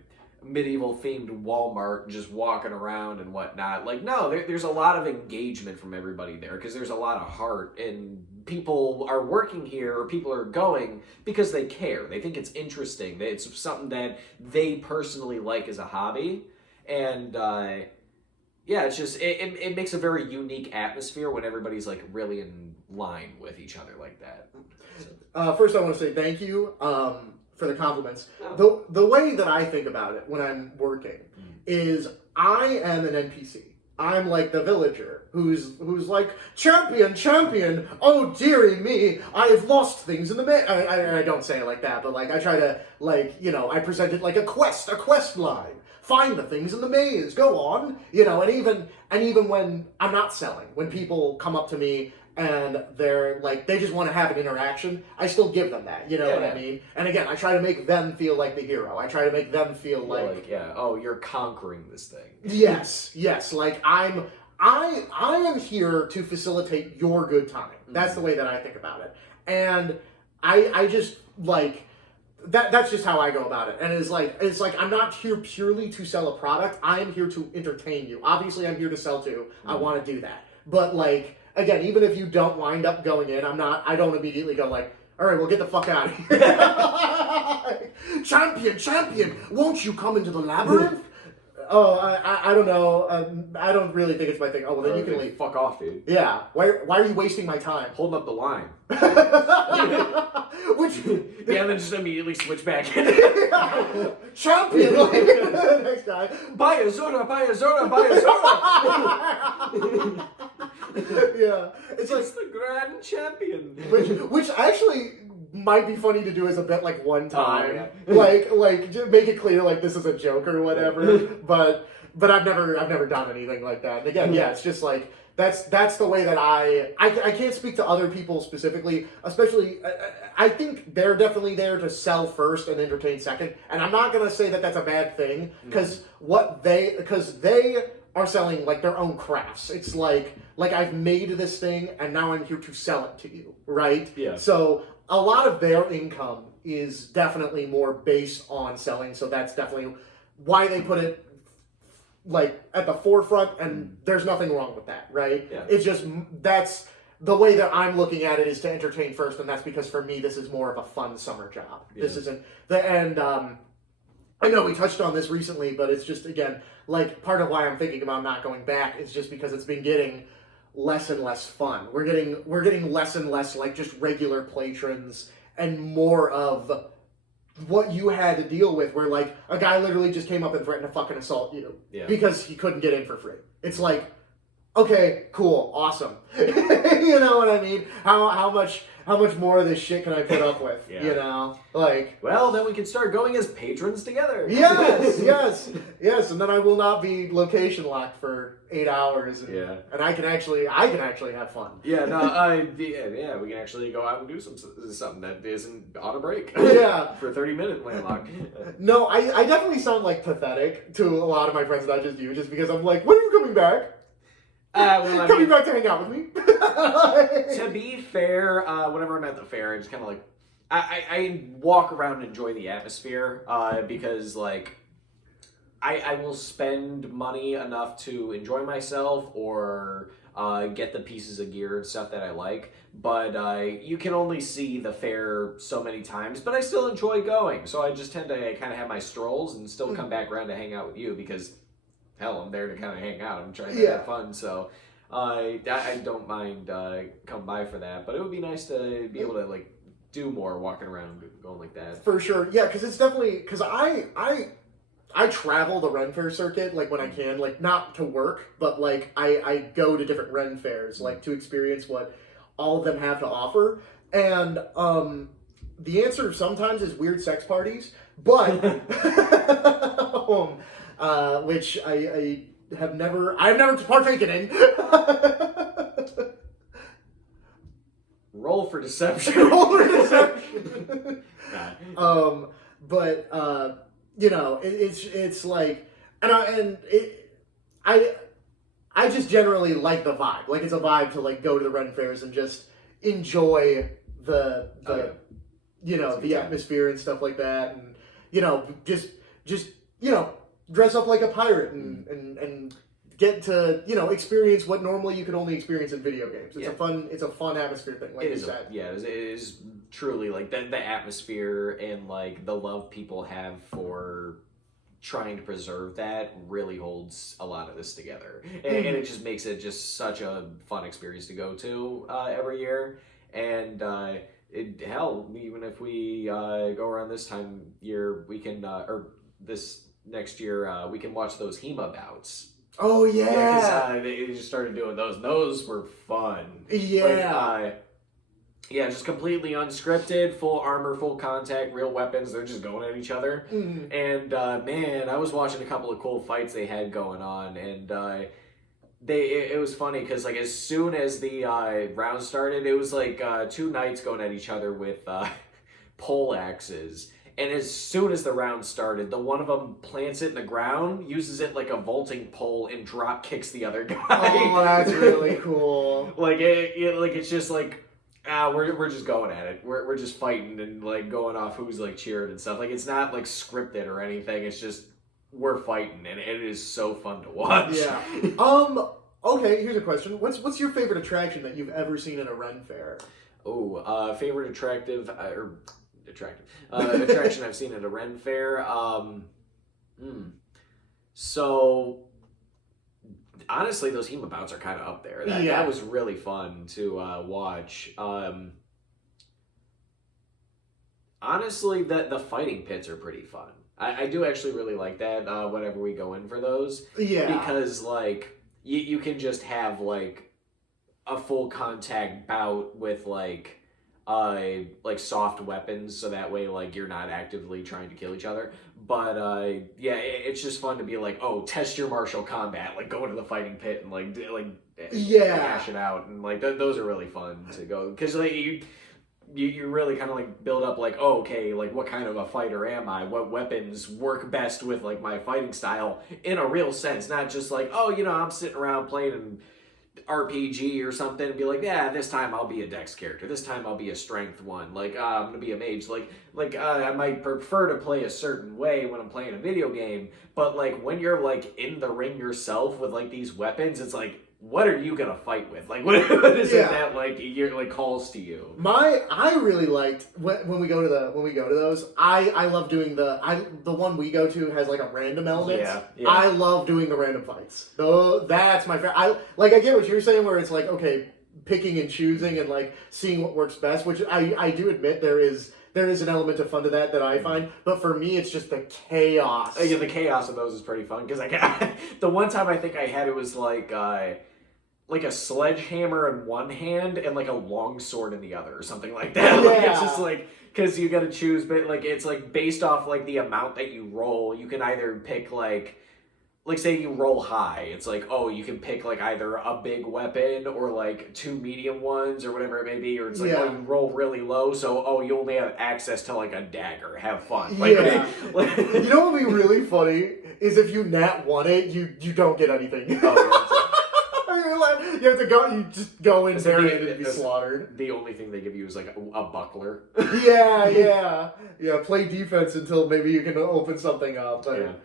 medieval themed Walmart and just walking around and whatnot. Like, no, there's a lot of engagement from everybody there, because there's a lot of heart, and people are working here, or people are going because they care. They think it's interesting. It's something that they personally like as a hobby. And yeah, it's just, it makes a very unique atmosphere when everybody's like really in line with each other like that. So. First I want to say thank you for the compliments. Oh. The way that I think about it when I'm working is I am an NPC. I'm like the villager who's like, champion, oh dearie me, I've lost things in the I don't say it like that, but like I try to, like, you know, I present it like a quest line. Find the things in the maze, go on, you know, and even when I'm not selling, when people come up to me and they're like, they just want to have an interaction, I still give them that, you know what I mean? And again, I try to make them feel like the hero. I try to make them feel like oh, you're conquering this thing. Yes, like I am here to facilitate your good time. That's the way that I think about it. And I just like, that's just how I go about it. And it's like I'm not here purely to sell a product. I am here to entertain you. Obviously, I'm here to sell too. I want to do that. But like again, even if you don't wind up going in, I don't immediately go like, all right, well, get the fuck out of here. Champion, won't you come into the labyrinth? Oh, I don't know. I don't really think it's my thing. Oh, well, then you can leave. Fuck off, dude. Yeah. Why are you wasting my time? Holding up the line. Which... Yeah, and then just immediately switch back. Champion! Next guy. Buy a Zora. Yeah. It's like the grand champion. Which actually might be funny to do as a bit like one time. Oh, Like just make it clear like this is a joke or whatever. but I've never done anything like that. And again, yeah, it's just like that's the way that I can't speak to other people specifically, especially I think they're definitely there to sell first and entertain second. And I'm not going to say that that's a bad thing because they are selling like their own crafts. It's like I've made this thing and now I'm here to sell it to you, right? Yeah. So a lot of their income is definitely more based on selling. So that's definitely why they put it like at the forefront, and there's nothing wrong with that, right? Yeah. It's just that's the way that I'm looking at it is to entertain first, and that's because for me this is more of a fun summer job. Yeah. This isn't I know we touched on this recently, but it's just again like part of why I'm thinking about not going back is just because it's been getting less and less fun. We're getting less and less like just regular patrons and more of what you had to deal with where like a guy literally just came up and threatened to fucking assault you because he couldn't get in for free. It's like, okay, cool, awesome. You know what I mean? How much more of this shit can I put up with? Yeah. You know? Like, well, then we can start going as patrons together. Yes. And then I will not be location locked for 8 hours. And I can actually have fun. Yeah, we can actually go out and do something that isn't on a break. Yeah. For 30-minute landlock. No, I definitely sound like pathetic to a lot of my friends, not just you, just because I'm like, when are you coming back? Coming back to hang out with me. To be fair, whenever I'm at the fair, I just kind of like I walk around and enjoy the atmosphere because like I will spend money enough to enjoy myself or get the pieces of gear and stuff that I like, but you can only see the fair so many times, but I still enjoy going, so I just tend to kind of have my strolls and still come back around to hang out with you because hell, I'm there to kind of hang out. I'm trying to have fun, so I don't mind coming by for that. But it would be nice to be able to like do more walking around, going like that. For sure, yeah, because it's definitely because I travel the Ren Fair circuit like when I can, like not to work, but like I go to different Ren fairs like to experience what all of them have to offer, and the answer sometimes is weird sex parties, but. Which I have never partaken in. Roll for deception. But you know, it's like, I just generally like the vibe. Like it's a vibe to like go to the Ren fairs and just enjoy the you know the atmosphere and stuff like that, and you know just you know. Dress up like a pirate and get to, you know, experience what normally you can only experience in video games. It's a fun atmosphere thing, like you said. It is truly like the atmosphere and like the love people have for trying to preserve that really holds a lot of this together. And it just makes it just such a fun experience to go to every year. And hell, even if we go around this time year, we can, or this next year, we can watch those HEMA bouts. Oh, yeah. Because they just started doing those. Those were fun. Yeah. Like, just completely unscripted, full armor, full contact, real weapons. They're just going at each other. Mm-hmm. And, man, I was watching a couple of cool fights they had going on. And it was funny because, like, as soon as the round started, it was like 2 knights going at each other with pole axes. And as soon as the round started, the one of them plants it in the ground, uses it like a vaulting pole, and drop kicks the other guy. Oh, that's really cool. Like it's just like we're just going at it. We're just fighting and like going off who's like cheering and stuff. Like it's not like scripted or anything. It's just we're fighting and it is so fun to watch. Yeah. Okay, here's a question. What's your favorite attraction that you've ever seen at a Ren Fair? Favorite attraction I've seen at a Ren Fair. So honestly, those HEMA bouts are kind of up there. That was really fun to watch. Honestly, the fighting pits are pretty fun. I do actually really like that whenever we go in for those. Yeah. Because, like, you can just have, like, a full contact bout with, like soft weapons, so that way, like, you're not actively trying to kill each other. But, yeah, it's just fun to be like, oh, test your martial combat. Like, go into the fighting pit and, hash it out. And, like, those are really fun to go. Because, like, you really kind of, like, build up, like, oh, okay, like, what kind of a fighter am I? What weapons work best with, like, my fighting style in a real sense? Not just like, oh, you know, I'm sitting around playing an RPG or something and be like, yeah, this time I'll be a dex character. This time I'll be a strength one. Like, I'm going to be a mage. I might prefer to play a certain way when I'm playing a video game. But, like, when you're, like, in the ring yourself with, like, these weapons, it's like, what are you gonna fight with? Like, what is it that like you're like calls to you? I really liked when we go to those. I love doing the one we go to has like a random element. Yeah. I love doing the random fights. That's my favorite. I get what you're saying, where it's like, okay, picking and choosing and like seeing what works best. Which I do admit there is an element of fun to that I find, but for me, it's just the chaos. Yeah, the chaos of those is pretty fun because the one time I think I had it was like a sledgehammer in one hand and like a long sword in the other or something like that. Yeah. Like it's just like because you got to choose, but like it's like based off like the amount that you roll. You can either pick like say you roll high, it's like, oh, you can pick like either a big weapon or like two medium ones or whatever it may be, or it's like, oh, you roll really low, so oh, you only have access to like a dagger. Have fun. Like, you know what would be really funny is if you nat 1 it, you don't get anything. You have to go. You just go in there and be slaughtered. The only thing they give you is like a buckler. yeah. Play defense until maybe you can open something up. But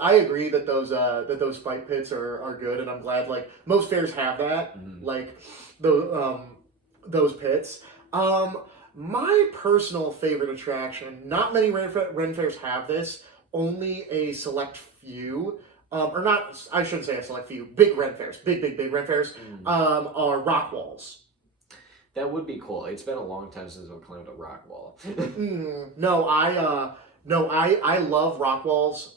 I agree that those fight pits are good, and I'm glad like most fairs have that, like those pits. My personal favorite attraction. Not many Ren fairs have this. Only a select few. Or not, I shouldn't say a select few, big Ren fairs, big Ren fairs, are rock walls. That would be cool. It's been a long time since I've climbed a rock wall. I love rock walls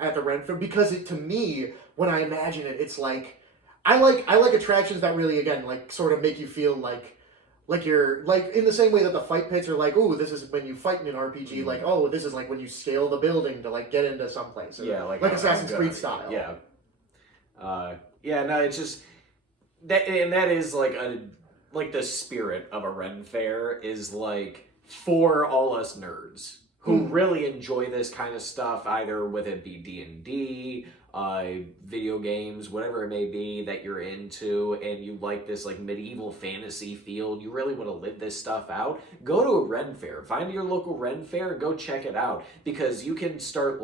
at the Ren fair because to me, when I imagine it, it's like, I like attractions that really, again, like sort of make you feel like you're, like, in the same way that the fight pits are like, oh, this is when you fight in an RPG, like, oh, this is like when you scale the building to, like, get into someplace. Like Assassin's Creed style. Yeah. No, it's just, that is, like, the spirit of a Ren Fair is, like, for all us nerds who really enjoy this kind of stuff, either with it be D&D, video games, whatever it may be that you're into, and you like this like medieval fantasy field, you really want to live this stuff out, go to a Ren Fair. Find your local Ren Fair and go check it out, because you can start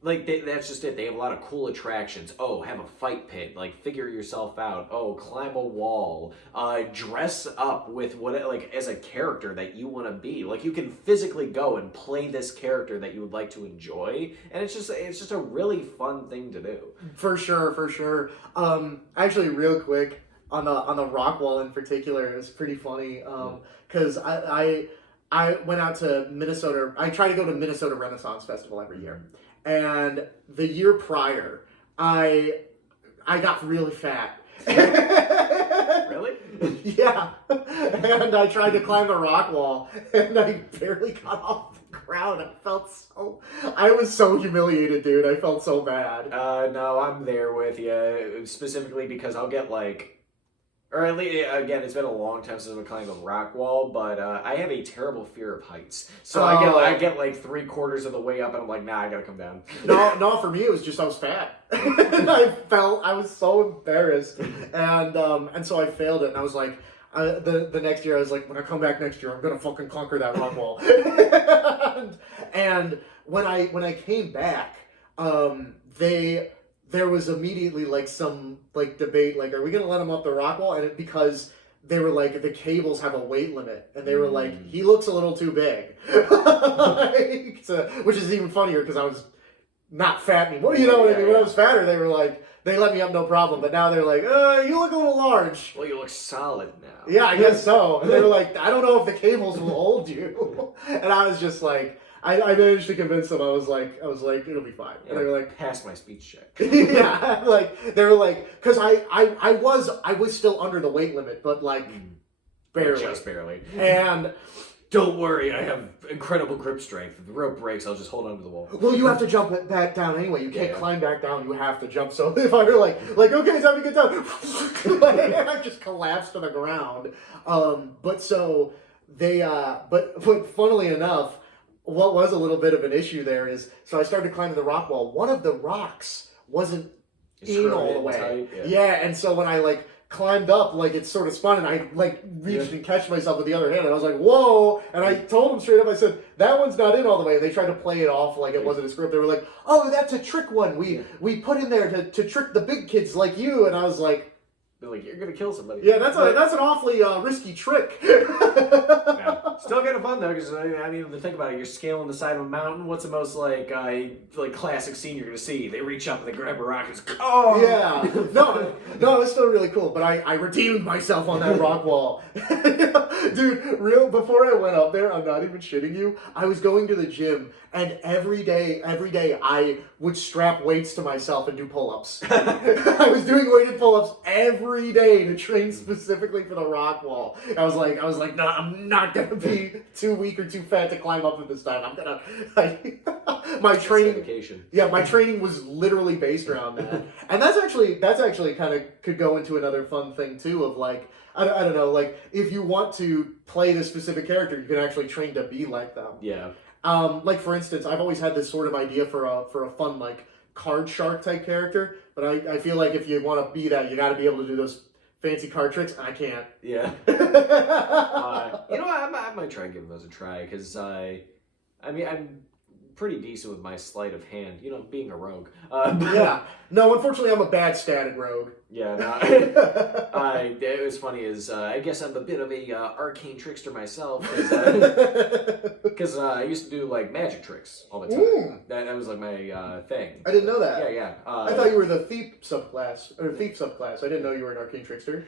that's just it. They have a lot of cool attractions. Oh, have a fight pit. Like, figure yourself out. Oh, climb a wall. Dress up with as a character that you want to be. Like, you can physically go and play this character that you would like to enjoy, and it's just a really fun thing to do. For sure. Actually, real quick on the rock wall in particular, it was pretty funny. Because I went out to Minnesota. I try to go to Minnesota Renaissance Festival every year. And the year prior, I got really fat. Really? Yeah. And I tried to climb the rock wall, and I barely got off the ground. I was so humiliated, dude. I felt so bad. No, I'm there with you. Specifically because I'll get Or at least, again, it's been a long time since I've climbed a rock wall, but I have a terrible fear of heights. So I get like 3/4 of the way up, and I'm like, nah, I gotta come down. No, for me it was just I was fat. And I was so embarrassed, and so I failed it, and I was like, the next year I was like, when I come back next year, I'm gonna fucking conquer that rock wall. and when I came back, there was immediately like some like debate, like, are we gonna let him up the rock wall? And because they were like, the cables have a weight limit, and they were like, he looks a little too big. Which is even funnier because I was not fat anymore. You know what I mean? When I was fatter, they were like, they let me up no problem. But now they're like, you look a little large. Well, you look solid now. Yeah, I guess so. And they were like, I don't know if the cables will hold you. And I was just like, I managed to convince them. I was like, it'll be fine. And they were like, pass my speech check. yeah, like they were like, because I was still under the weight limit, but like barely, just barely. And don't worry, I have incredible grip strength. If the rope breaks, I'll just hold onto the wall. well, you have to jump back down anyway. You can't climb back down. You have to jump. So if I were like okay, it's time to get down, I just collapsed to the ground. But so they but funnily enough, what was a little bit of an issue there is, so I started climbing the rock wall. One of the rocks wasn't in all the way. Tight, yeah, and so when I like climbed up, like it sort of spun, and I like reached and catch myself with the other hand, and I was like, whoa! And I told them straight up, I said, that one's not in all the way. And they tried to play it off like it wasn't a script. They were like, oh, that's a trick one. We put in there to trick the big kids like you. And I was like, they're like, you're gonna kill somebody. yeah, that's an awfully risky trick. Yeah. Still kind of fun though, because I mean, to think about it, you're scaling the side of a mountain. What's the most like classic scene you're gonna see? They reach up and they grab a rock and just, oh yeah, no, it's still really cool. But I redeemed myself on that rock wall, dude. Before I went up there, I'm not even shitting you. I was going to the gym, and every day I would strap weights to myself and do pull-ups. I was doing weighted pull-ups every day to train specifically for the rock wall. I was like, no, I'm not gonna be too weak or too fat to climb up it this time. I'm gonna my training. Yeah, my training was literally based around that, and that's actually kind of could go into another fun thing too of like. I don't know, like, if you want to play this specific character, you can actually train to be like them. Yeah. Like, for instance, I've always had this sort of idea for a fun, like, card shark type character, but I feel like if you want to be that, you got to be able to do those fancy card tricks, and I can't. Yeah. I might try giving those a try, because I'm pretty decent with my sleight of hand, being a rogue. Yeah. No, unfortunately, I'm a bad statted rogue. Yeah, no. It was funny is I guess I'm a bit of a arcane trickster myself, because I used to do like magic tricks all the time. That was like my thing. I didn't know that. Yeah. I thought you were the thief subclass. I didn't know you were an arcane trickster.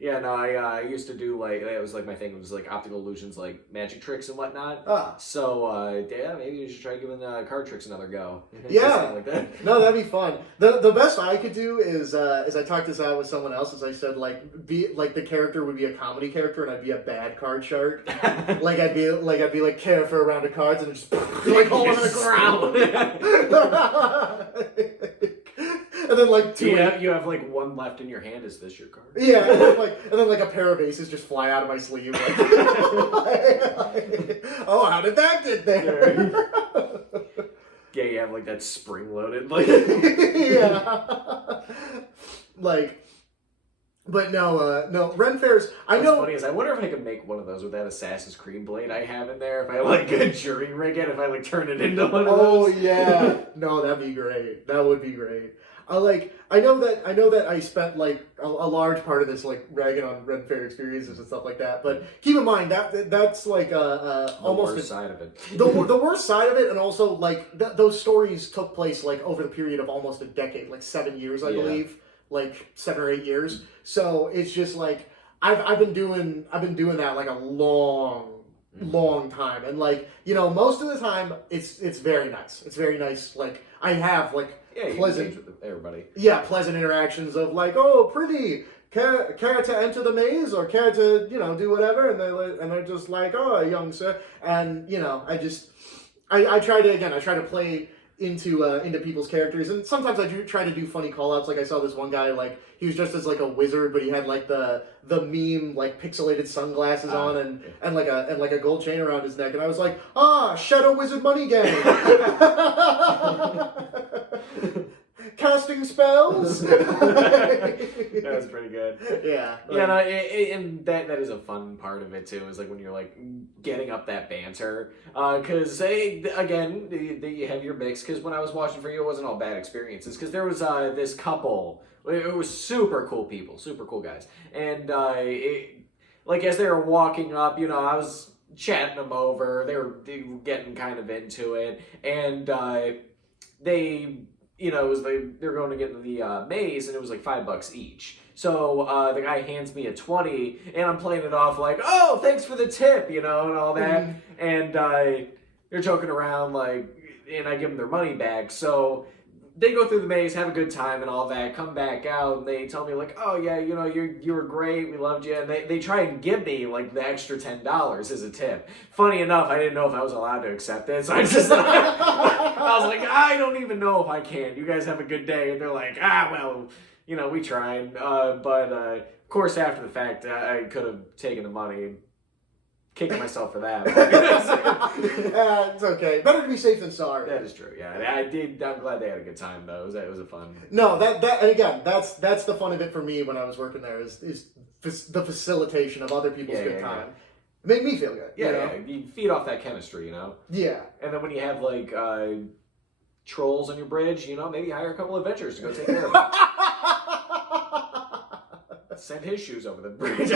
Yeah, no, I used to do like, it was like my thing, it was like optical illusions, like magic tricks and whatnot. So, maybe you should try giving card tricks another go. Yeah. Like that. No, that'd be fun. The best I could do is I talked this out with someone else, as I said, the character would be a comedy character and I'd be a bad card shark. I'd be like care for a round of cards and just like all over the ground. And then you have like one left in your hand. Is this your card? Yeah, and then a pair of aces just fly out of my sleeve. Oh, how did that get there? Yeah, you have like that spring loaded yeah. But no, Ren Fairs. I know. What's funny is I wonder if I could make one of those with that Assassin's Creed blade I have in there. If I like a jury rig it, if I like turn it into one of those. Oh yeah, no, that'd be great. That would be great. I know that I spent like a large part of this like ragging on Ren Fair experiences and stuff like that. But keep in mind that's like almost the worst side of it. the worst side of it, and also like those stories took place like over the period of almost a decade, like 7 years, I believe, like 7 or 8 years. So it's just like I've been doing that like a long time, and like most of the time it's very nice. It's very nice. Like I have like. Yeah, pleasant with everybody. Yeah, pleasant interactions of like, oh, pretty, care to enter the maze or care to do whatever, and they're just like, oh, young sir, and I try to play into people's characters, and sometimes I do try to do funny call-outs. Like I saw this one guy, like he was dressed as like a wizard, but he had like the meme like pixelated sunglasses on and like a gold chain around his neck, and I was like, Shadow Wizard Money Gang. Casting spells. That was pretty good. Yeah. Yeah, no, and that is a fun part of it too. Is like when you're like getting up that banter, because again, you have your mix. Because when I was watching for you, it wasn't all bad experiences. Because there was this couple. It was super cool people, super cool guys, and like as they were walking up, I was chatting them over. They were getting kind of into it, and they. It was they were going to get into the maze, and it was like $5 each. So the guy hands me a 20, and I'm playing it off like, "Oh, thanks for the tip," and all that. And they're joking around like, and I give them their money back. So they go through the maze, have a good time, and all that. Come back out, and they tell me like, "Oh yeah, you were great. We loved you." And they try and give me like the extra $10 as a tip. Funny enough, I didn't know if I was allowed to accept it, so I just I was like, I don't even know if I can. You guys have a good day. And they're like, well, we tried. But of course, after the fact, I could have taken the money and kicked myself for that. It's okay. Better to be safe than sorry. That is true. Yeah, I did. I'm glad they had a good time though. It was a fun. No, and again, that's the fun of it for me when I was working there is the facilitation of other people's good time. Yeah. It made me feel good. Yeah, you feed off that chemistry, Yeah. And then when you have like trolls on your bridge, maybe hire a couple of adventurers to go take care of them. Send his shoes over the bridge.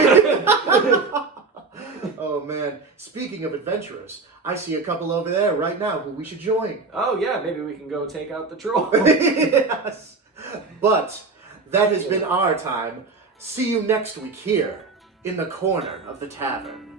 Oh man! Speaking of adventurers, I see a couple over there right now who we should join. Oh yeah, maybe we can go take out the troll. Yes. But that has been our time. See you next week here in the corner of the tavern.